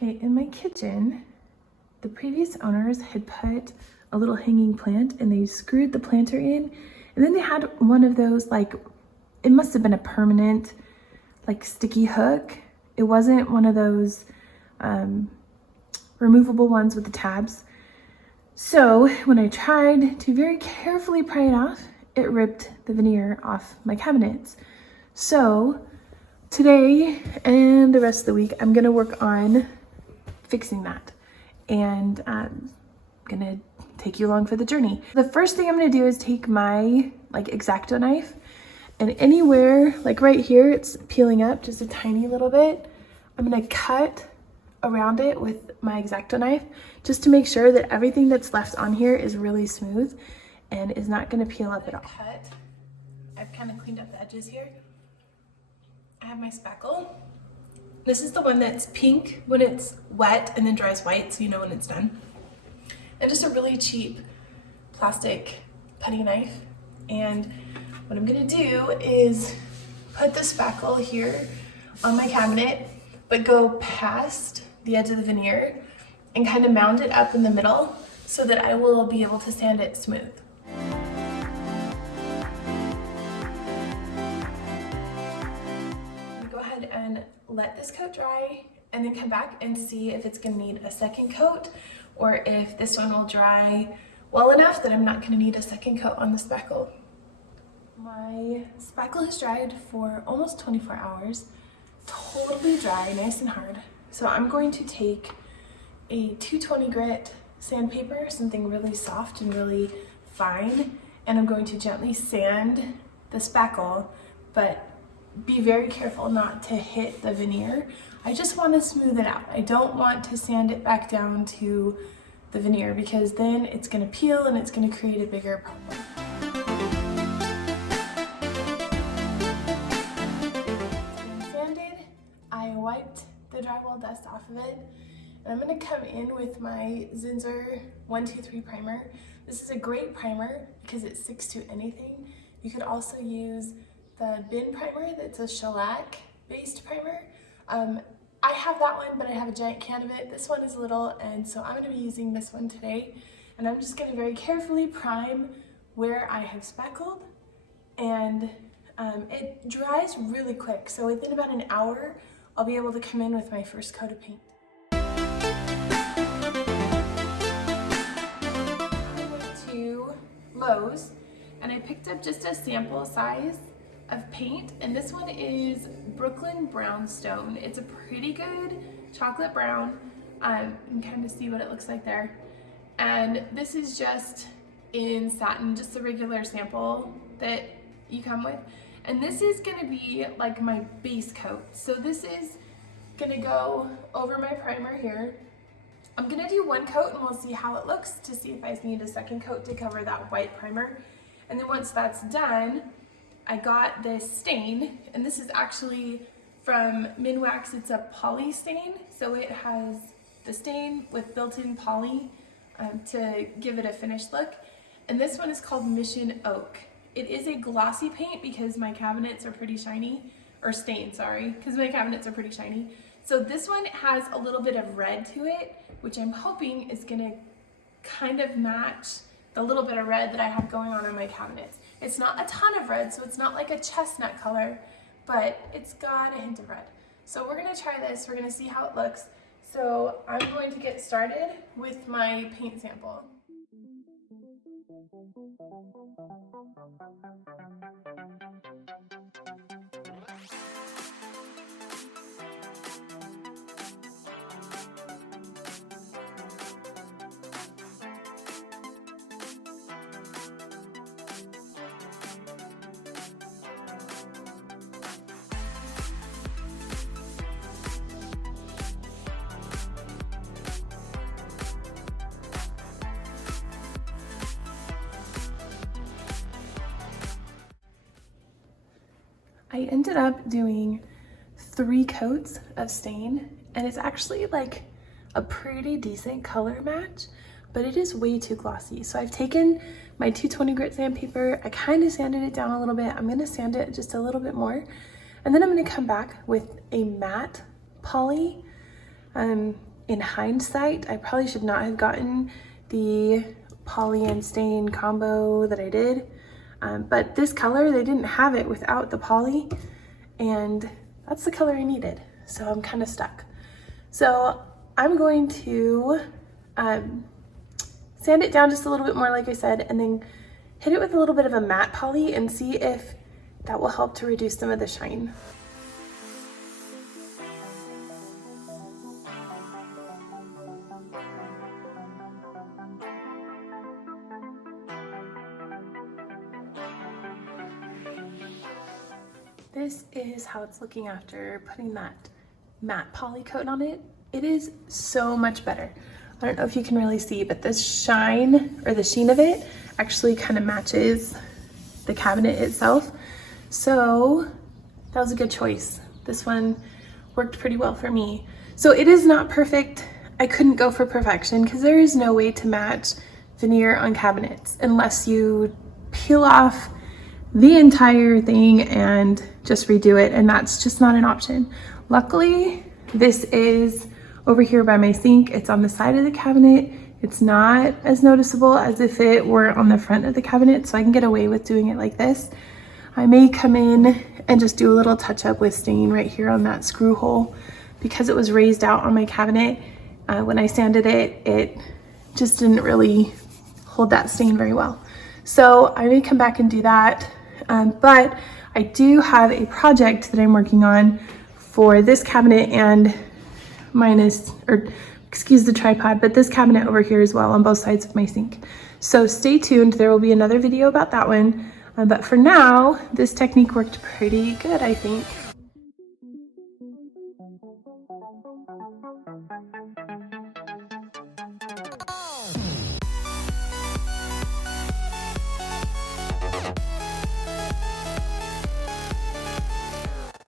Okay, in my kitchen, the previous owners had put a little hanging plant and they screwed the planter in, and then they had one of those, like, it must have been a permanent, like, sticky hook. It wasn't one of those removable ones with the tabs. So when I tried to very carefully pry it off, it ripped the veneer off my cabinets. So today and the rest of the week, I'm gonna work on fixing that, and I'm gonna take you along for the journey. The first thing I'm gonna do is take my X-Acto knife, and anywhere, like right here, it's peeling up just a tiny little bit. I'm gonna cut around it with my X-Acto knife just to make sure that everything that's left on here is really smooth and is not gonna peel up at all. I've kind of cleaned up the edges here. I have my spackle. This is the one that's pink when it's wet and then dries white, so you know when it's done. And just a really cheap plastic putty knife. And what I'm gonna do is put the spackle here on my cabinet, but go past the edge of the veneer and kind of mound it up in the middle so that I will be able to sand it smooth. Go ahead and let this coat dry and then come back and see if it's gonna need a second coat, or if this one will dry well enough that I'm not gonna need a second coat on the spackle. My spackle has dried for almost 24 hours, totally dry, nice and hard. So I'm going to take a 220 grit sandpaper, something really soft and really fine, and I'm going to gently sand the spackle, but be very careful not to hit the veneer. I just want to smooth it out. I don't want to sand it back down to the veneer, because then it's going to peel and it's going to create a bigger problem. Sanded, I wiped the drywall dust off of it, and I'm going to come in with my Zinsser 123 primer. This is a great primer because it sticks to anything. You could also use the bin primer that's a shellac based primer. I have that one, but I have a giant can of it. This one is little, and so I'm going to be using this one today. And I'm just going to very carefully prime where I have speckled, and it dries really quick. So within about an hour, I'll be able to come in with my first coat of paint. I went to Lowe's and I picked up just a sample size of paint, and this one is Brooklyn Brownstone. It's a pretty good chocolate brown. You can kind of see what it looks like there. And this is just in satin, just a regular sample that you come with. And this is gonna be like my base coat. So this is gonna go over my primer here. I'm gonna do one coat and we'll see how it looks to see if I need a second coat to cover that white primer. And then once that's done, I got this stain, and this is actually from Minwax. It's a poly stain, so it has the stain with built-in poly to give it a finished look. And this one is called Mission Oak. It is a glossy paint because my cabinets are pretty shiny, or stain, sorry, because my cabinets are pretty shiny. So this one has a little bit of red to it, which I'm hoping is gonna kind of match the little bit of red that I have going on in my cabinets. It's not a ton of red, so it's not like a chestnut color, but it's got a hint of red. So we're gonna try this, we're gonna see how it looks. So I'm going to get started with my paint sample. I ended up doing 3 coats of stain, and it's actually like a pretty decent color match, but it is way too glossy. So I've taken my 220 grit sandpaper, I kind of sanded it down a little bit. I'm gonna sand it just a little bit more, and then I'm gonna come back with a matte poly In hindsight, I probably should not have gotten the poly and stain combo that I did. But this color, they didn't have it without the poly, and that's the color I needed. So I'm kind of stuck. So I'm going to sand it down just a little bit more, like I said, and then hit it with a little bit of a matte poly and see if that will help to reduce some of the shine. This is how it's looking after putting that matte poly coat on it. It is so much better. I don't know if you can really see, but this shine or the sheen of it actually kind of matches the cabinet itself. So that was a good choice. This one worked pretty well for me. So it is not perfect. I couldn't go for perfection because there is no way to match veneer on cabinets unless you peel off the entire thing and just redo it, and that's just not an option. Luckily, this is over here by my sink. It's on the side of the cabinet. It's not as noticeable as if it were on the front of the cabinet, so I can get away with doing it like this. I may come in and just do a little touch up with stain right here on that screw hole. Because it was raised out on my cabinet, when I sanded it, it just didn't really hold that stain very well. So I may come back and do that. But I do have a project that I'm working on for this cabinet and excuse the tripod, but this cabinet over here as well on both sides of my sink. So stay tuned, there will be another video about that one. But for now, this technique worked pretty good, I think.